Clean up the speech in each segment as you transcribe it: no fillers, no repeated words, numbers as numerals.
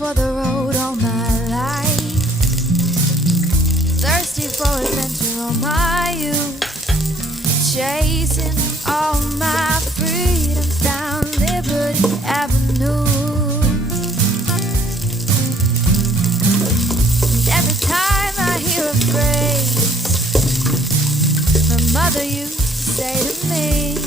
for the road all my life, thirsty for adventure all my youth, chasing all my freedoms down Liberty Avenue. And every time I hear a phrase my mother used to say to me,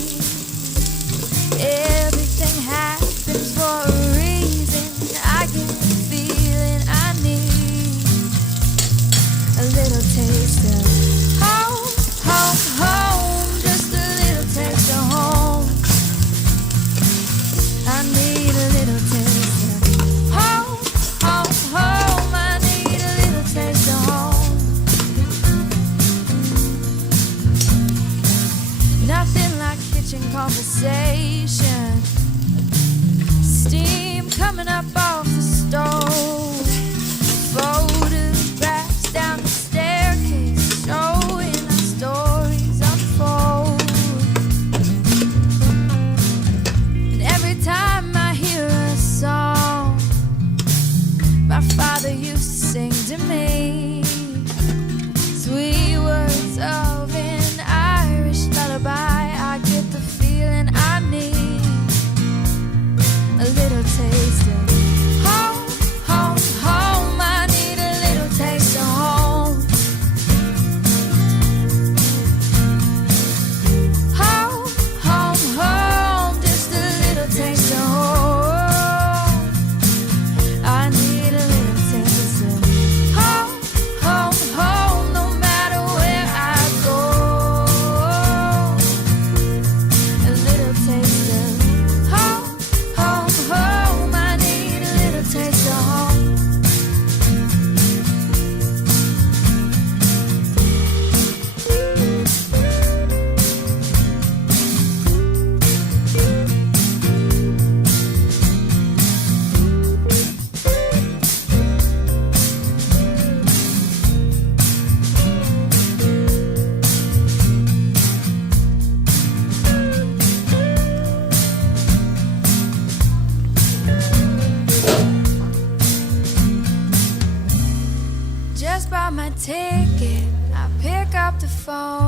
everything happens for a reason, I get the feeling I need a little taste of home, home, home, just a little taste of home. I need a little taste of home, home, home. I need a little taste of home. Nothing like kitchen conversation, steam coming up off the stove, photographs down the staircase showing our stories unfold. And every time I hear a song my father used to sing to me, sweet words of an Irish lullaby, I get the feeling I need a little taste of home, home, home. I need a little taste of home. Home, home, home, just a little taste of home. I need a little taste of home, home, home, no matter where I go. A little taste of home, home, home. I need a little taste of home. Just buy my ticket, I pick up the phone.